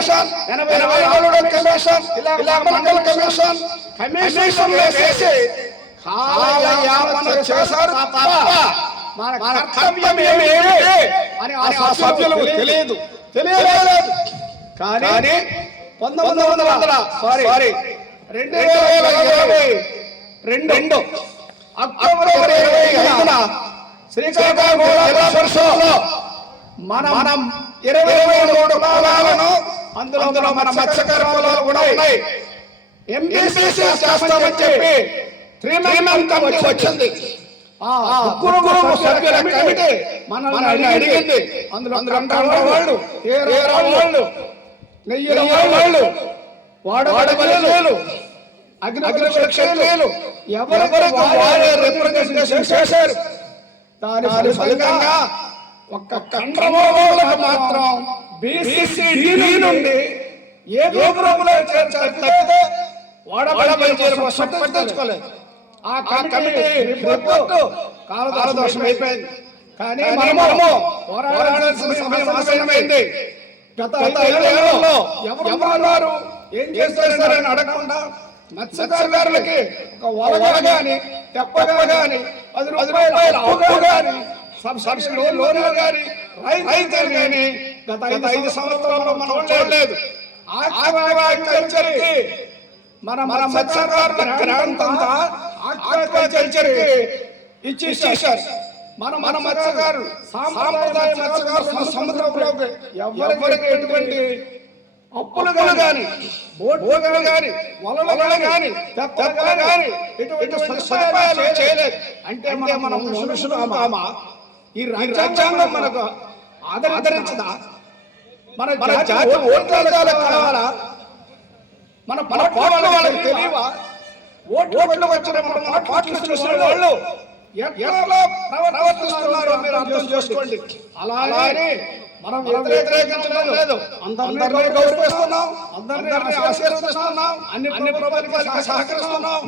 Commission 84 commission ఇలా మండల commission commission వేసి కాలయాపన చేశారు తప్ప మన కర్తవ్యం ఏమిటి అని ఆ సభ్యులకు తెలియలేదు. కానీ 2022 అక్టోబర్ 25న శ్రీకాకుళం జిల్లా పరిషత్లో మనం 23 కులాలను అందులో మన మత్స్యకార కులాలు కూడా ఉన్నాయి. ఎంబీసీ చేస్తామని చెప్పి 3 కమిటీ వచ్చింది. ముగ్గురు సభ్యుల కమిటీ మనల్ని అడిగింది. అందులో వాళ్ళు వాళ్ళు నెయ్యిల వాళ్ళు వాడవాళ్ళు అగ్నిపరీక్షలు ఎవరెవరికి వారే రిప్రజెంటేషన్ చేశారు. దాని ఫలితంగా ఒక్క కండ్రమోళ్ళకు మాత్రం బీసీడీ నుండి ఏదో ప్రోగ్రాంలో చేర్చారు. వాడవాళ్ళు పట్టించుకోలేదు. ఆ కమిటీ రిపోర్టు కాలదోషం అయిపోయింది. కానీ మనము పోరాడాల్సిన సమయం ఆసన్నమైంది. గత 5 ఏళ్లలో ఎవరు ఏం చేస్తారని అడగకుండా మత్స్యకారులకి ఒక వల గాని తెప్పగా గాని 10 రూపాయల అప్పు గాని సబ్సిడీ లోన్లు గాని రైతులు గాని గత 5 సంవత్సరాల్లో మనం చూడలేదు. ఆక్వాకల్చర్కి మన మత్స్యకారుల గ్రాంట్ అంతా ఆక్వాకల్చర్కి ఇచ్చేసారు. మన మత్స్యకారులు సాంప్రదాయ మత్స్యకారులు సముద్రంలోకి ఎవరికి ఎటువంటి అప్పులు కానీ బోట్లు కానీ వలలు కానీ తెప్పలు కానీ ఎటువంటి సదుపాయాలు చేయలేదు. అంటే మనం మనుషులు ఈ రాజ్యాంగం మనకు ఆదరించదా? మన జాతి ఓట్ల కావాలా? మన పాటలు వాళ్ళకి తెలియవా? ఓట్లు వచ్చిన పాటలు చూసిన వాళ్ళు ఎట్లా ప్రవర్తిస్తున్నారో మీరు అర్థం చేసుకోండి. అలాగే మనం వ్యతిరేకించడం లేదు. అందరినీ గౌరవిస్తున్నాం, అందరినీ ఆశీర్వదిస్తున్నాం, అన్ని ప్రభుత్వాలకు సహకరిస్తున్నాం.